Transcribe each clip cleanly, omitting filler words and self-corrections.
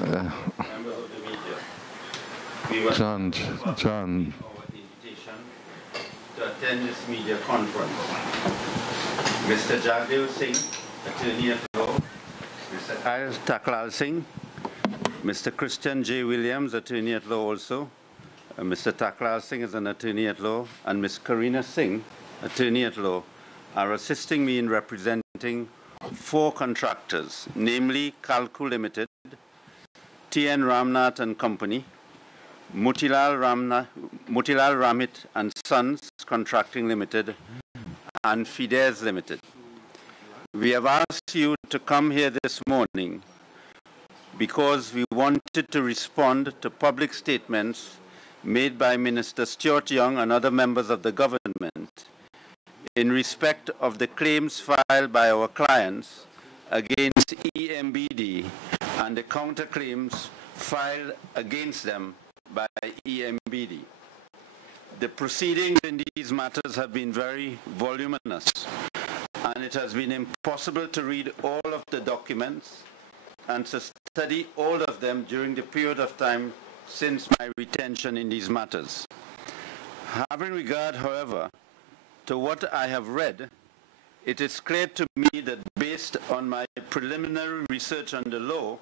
Members of the media, we were John. our invitation to attend this media conference. Mr. Jagdev Singh, attorney at law, Mr. Kyle Taklal Singh, Mr. Christian J. Williams, attorney at law also, Mr. Taklal Singh is an attorney at law, and Ms. Karina Singh, attorney at law, are assisting me in representing 4 contractors, namely Calcu Limited, T.N. Ramnath and Company, Motilal Ramit and Sons Contracting Limited, and Fidesz Limited. We have asked you to come here this morning because we wanted to respond to public statements made by Minister Stuart Young and other members of the government in respect of the claims filed by our clients against EMBD and the counterclaims filed against them by EMBD. The proceedings in these matters have been very voluminous, and it has been impossible to read all of the documents and to study all of them during the period of time since my retention in these matters. Having regard, however, to what I have read, it is clear to me that based on my preliminary research on the law,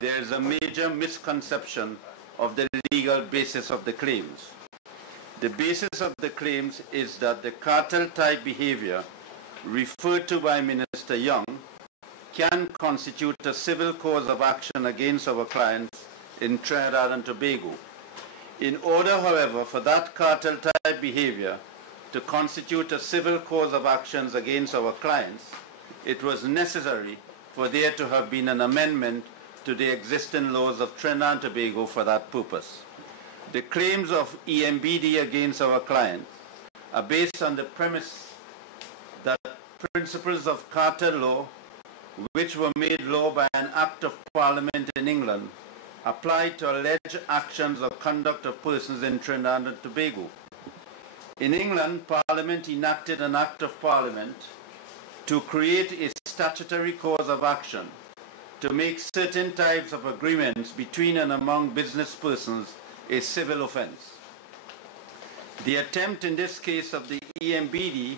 there is a major misconception of the legal basis of the claims. The basis of the claims is that the cartel-type behavior referred to by Minister Young can constitute a civil cause of action against our clients in Trinidad and Tobago. In order, however, for that cartel-type behavior to constitute a civil cause of actions against our clients, it was necessary for there to have been an amendment to the existing laws of Trinidad and Tobago for that purpose. The claims of EMBD against our clients are based on the premise that principles of cartel law, which were made law by an Act of Parliament in England, apply to alleged actions or conduct of persons in Trinidad and Tobago. In England, Parliament enacted an Act of Parliament to create a statutory cause of action to make certain types of agreements between and among business persons a civil offense. The attempt in this case of the EMBD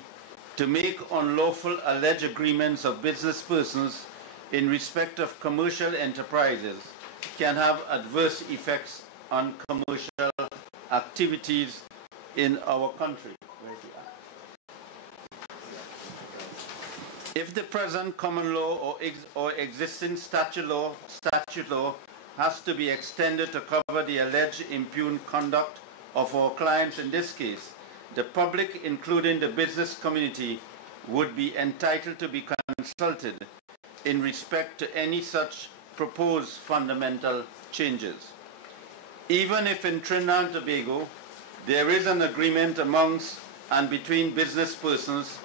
to make unlawful alleged agreements of business persons in respect of commercial enterprises can have adverse effects on commercial activities in our country. If the present common law or existing statute law has to be extended to cover the alleged impugned conduct of our clients in this case, the public, including the business community, would be entitled to be consulted in respect to any such proposed fundamental changes. Even if in Trinidad and Tobago there is an agreement amongst and between business persons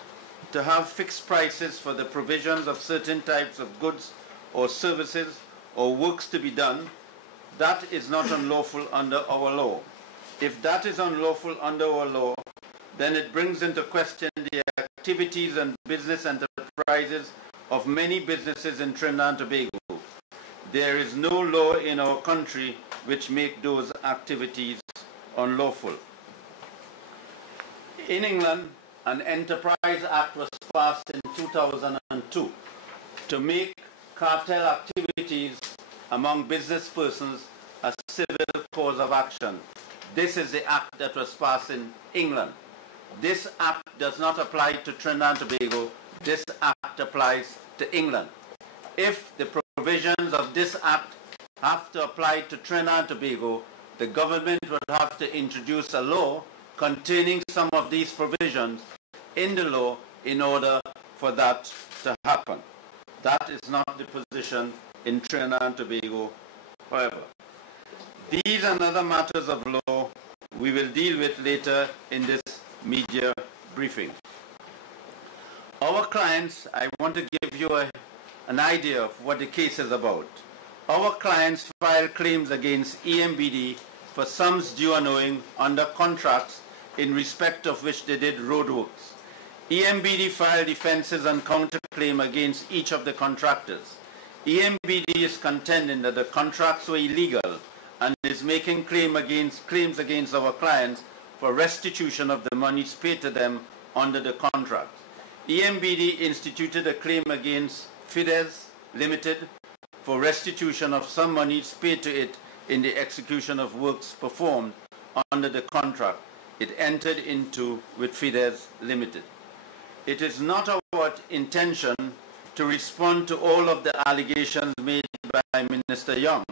to have fixed prices for the provisions of certain types of goods or services or works to be done, that is not unlawful under our law. If that is unlawful under our law, then it brings into question the activities and business enterprises of many businesses in Trinidad and Tobago. There is no law in our country which make those activities unlawful. In England, an Enterprise Act was passed in 2002 to make cartel activities among business persons a civil cause of action. This is the act that was passed in England. This act does not apply to Trinidad and Tobago. This act applies to England. If the provisions of this act have to apply to Trinidad and Tobago, the government would have to introduce a law containing some of these provisions in the law in order for that to happen. That is not the position in Trinidad and Tobago, however. These and other matters of law we will deal with later in this media briefing. Our clients, I want to give you an idea of what the case is about. Our clients filed claims against EMBD for sums due and owing under contracts in respect of which they did roadworks. EMBD filed defenses and counterclaim against each of the contractors. EMBD is contending that the contracts were illegal and is making claims against our clients for restitution of the monies paid to them under the contract. EMBD instituted a claim against Fides Limited for restitution of some monies paid to it in the execution of works performed under the contract it entered into with Fides Limited. It is not our intention to respond to all of the allegations made by Minister Young.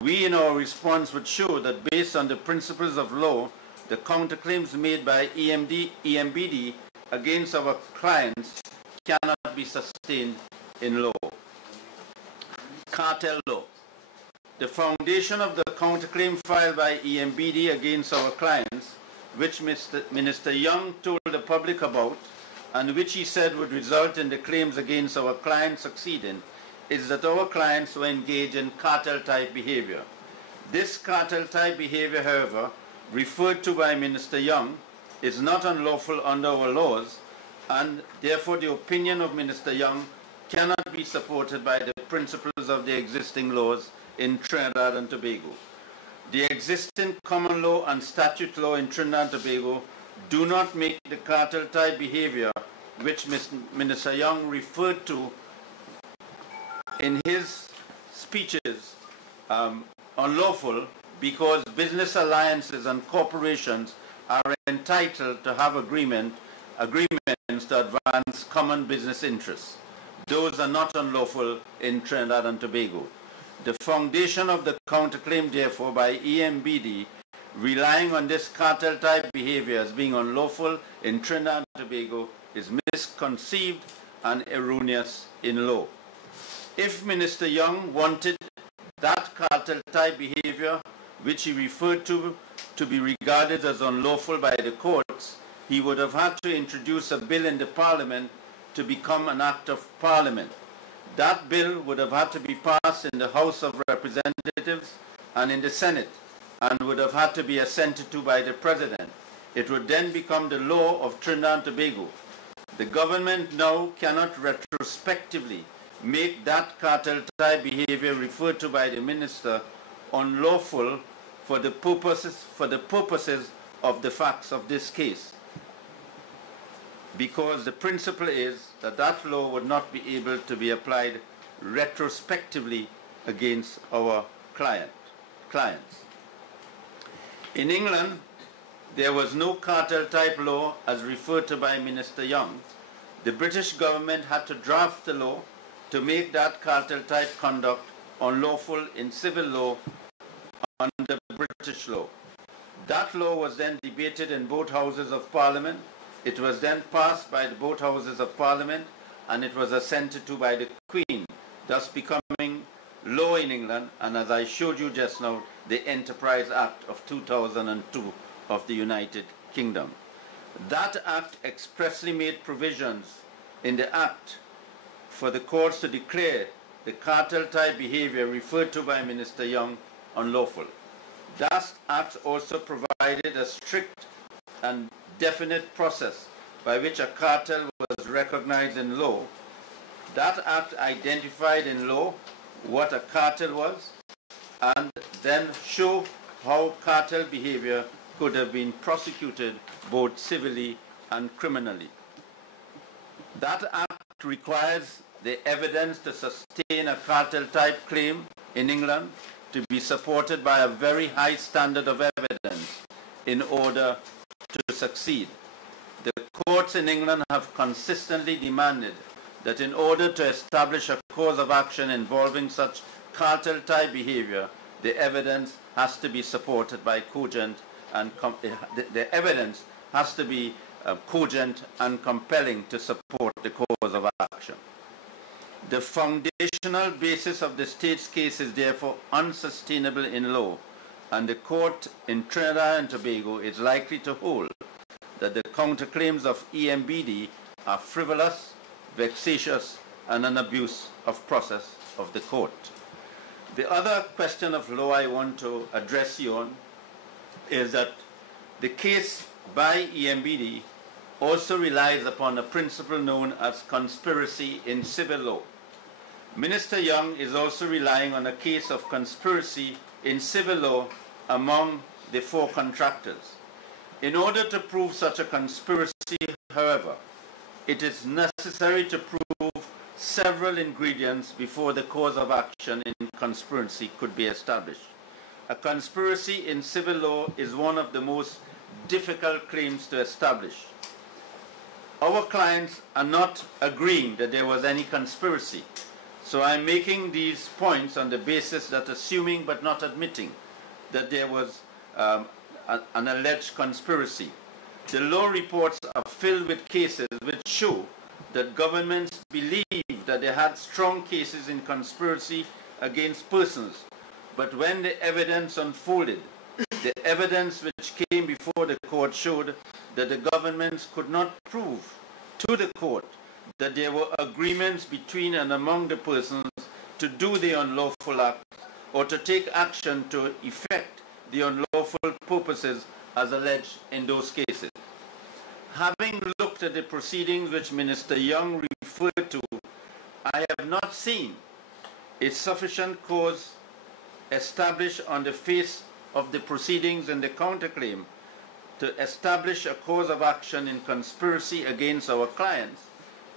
We in our response would show that based on the principles of law, the counterclaims made by EMBD against our clients cannot be sustained in law. Cartel law. The foundation of the counterclaim filed by EMBD against our clients, which Minister Young told the public about, and which he said would result in the claims against our clients succeeding, is that our clients were engaged in cartel-type behavior. This cartel-type behavior, however, referred to by Minister Young, is not unlawful under our laws, and therefore the opinion of Minister Young cannot be supported by the principles of the existing laws in Trinidad and Tobago. The existing common law and statute law in Trinidad and Tobago do not make the cartel-type behavior which Minister Young referred to in his speeches unlawful, because business alliances and corporations are entitled to have agreements to advance common business interests. Those are not unlawful in Trinidad and Tobago. The foundation of the counterclaim, therefore, by EMBD, relying on this cartel-type behavior as being unlawful in Trinidad and Tobago, is misconceived and erroneous in law. If Minister Young wanted that cartel-type behavior, which he referred to be regarded as unlawful by the courts, he would have had to introduce a bill in the Parliament to become an act of Parliament. That bill would have had to be passed in the House of Representatives and in the Senate, and would have had to be assented to by the President. It would then become the law of Trinidad and Tobago. The government now cannot retrospectively make that cartel-type behavior referred to by the minister unlawful for the purposes of the facts of this case, because the principle is that that law would not be able to be applied retrospectively against our clients. In England, there was no cartel-type law as referred to by Minister Young. The British government had to draft the law to make that cartel-type conduct unlawful in civil law under British law. That law was then debated in both houses of Parliament. It was then passed by both houses of Parliament, and it was assented to by the Queen, thus becoming law in England, and as I showed you just now, the Enterprise Act of 2002 of the United Kingdom. That act expressly made provisions in the act for the courts to declare the cartel-type behavior referred to by Minister Young unlawful. That act also provided a strict and definite process by which a cartel was recognized in law. That act identified in law what a cartel was, and then show how cartel behavior could have been prosecuted both civilly and criminally. That act requires the evidence to sustain a cartel-type claim in England to be supported by a very high standard of evidence in order to succeed. The courts in England have consistently demanded that in order to establish a cause of action involving such cartel-type behavior, the evidence has to be supported by cogent and the evidence has to be cogent and compelling to support the cause of action. The foundational basis of the state's case is therefore unsustainable in law, and the court in Trinidad and Tobago is likely to hold that the counterclaims of EMBD are frivolous, vexatious, and an abuse of process of the court. The other question of law I want to address you on is that the case by EMBD also relies upon a principle known as conspiracy in civil law. Minister Young is also relying on a case of conspiracy in civil law among the 4 contractors. In order to prove such a conspiracy, however, it is necessary to prove several ingredients before the cause of action in conspiracy could be established. A conspiracy in civil law is one of the most difficult claims to establish. Our clients are not agreeing that there was any conspiracy. So I'm making these points on the basis that assuming but not admitting that there was an alleged conspiracy. The law reports are filled with cases which show that governments believed that they had strong cases in conspiracy against persons. But when the evidence unfolded, the evidence which came before the court showed that the governments could not prove to the court that there were agreements between and among the persons to do the unlawful act or to take action to effect the unlawful purposes as alleged in those cases. Having looked at the proceedings which Minister Young referred to, I have not seen a sufficient cause established on the face of the proceedings in the counterclaim to establish a cause of action in conspiracy against our clients,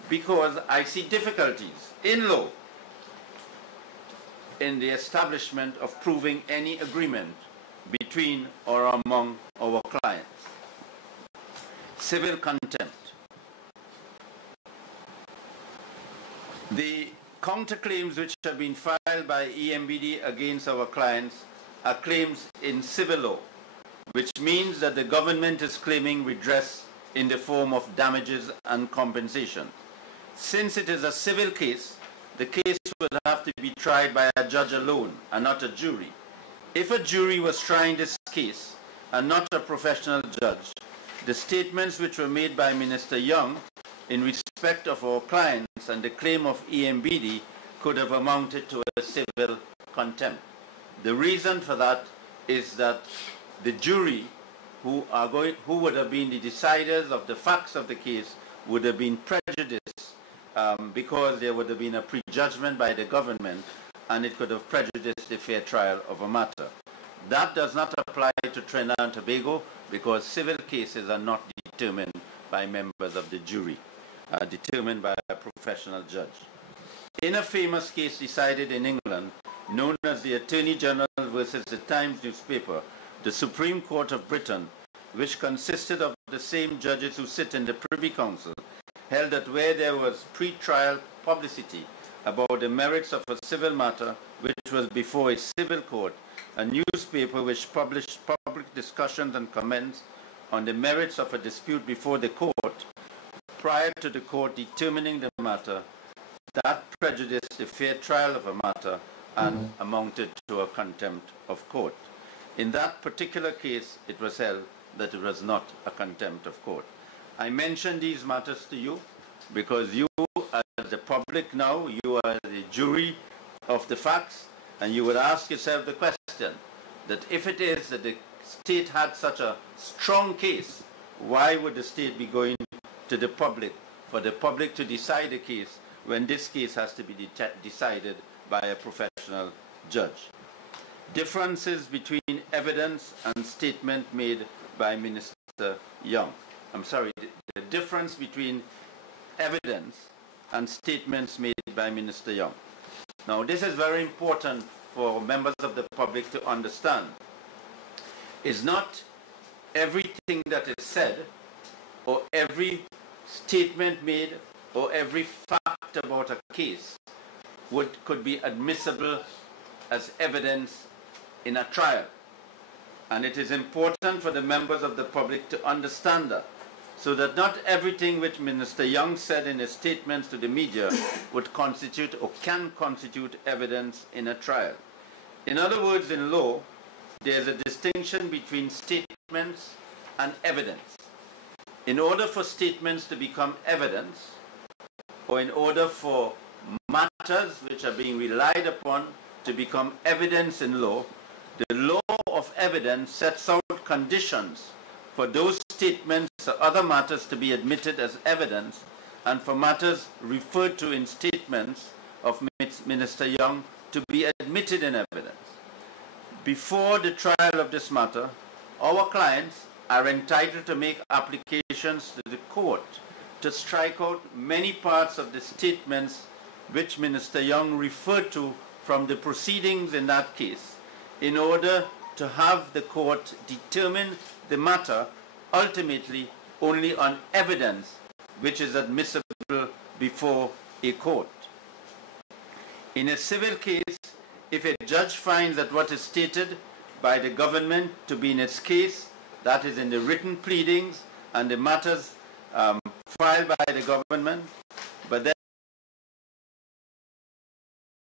because I see difficulties in law in the establishment of proving any agreement between or among our clients. Civil contempt. The counterclaims which have been filed by EMBD against our clients are claims in civil law, which means that the government is claiming redress in the form of damages and compensation. Since it is a civil case, the case would have to be tried by a judge alone and not a jury. If a jury was trying this case and not a professional judge, the statements which were made by Minister Young in respect of our clients and the claim of EMBD could have amounted to a civil contempt. The reason for that is that the jury, who would have been the deciders of the facts of the case, would have been prejudiced because there would have been a prejudgment by the government, and it could have prejudiced the fair trial of a matter. That does not apply to Trinidad and Tobago, because civil cases are not determined by members of the jury, determined by a professional judge. In a famous case decided in England, known as the Attorney General versus the Times newspaper, the Supreme Court of Britain, which consisted of the same judges who sit in the Privy Council, held that where there was pre-trial publicity about the merits of a civil matter which was before a civil court, a newspaper which published public discussions and comments on the merits of a dispute before the court, prior to the court determining the matter, that prejudiced the fair trial of a matter and amounted to a contempt of court. In that particular case, it was held that it was not a contempt of court. I mention these matters to you because you, as the public now, you are the jury of the facts, and you would ask yourself the question that if it is that the state had such a strong case, why would the state be going to the public for the public to decide the case when this case has to be decided by a professional judge? Differences between evidence and statement made by Minister Young. The difference between evidence and statements made by Minister Young. Now, this is very important for members of the public to understand. It's not everything that is said or every statement made or every fact about a case could be admissible as evidence in a trial. And it is important for the members of the public to understand that, so that not everything which Minister Young said in his statements to the media would constitute or can constitute evidence in a trial. In other words, in law, there is a distinction between statements and evidence. In order for statements to become evidence, or in order for matters which are being relied upon to become evidence in law, the law of evidence sets out conditions for those statements or other matters to be admitted as evidence, and for matters referred to in statements of indicates Minister Young to be admitted in evidence. Before the trial of this matter, our clients are entitled to make applications to the court to strike out many parts of the statements which Minister Young referred to from the proceedings in that case in order to have the court determine the matter ultimately only on evidence which is admissible before a court. In a civil case, if a judge finds that what is stated by the government to be in its case, that is in the written pleadings and the matters filed by the government, but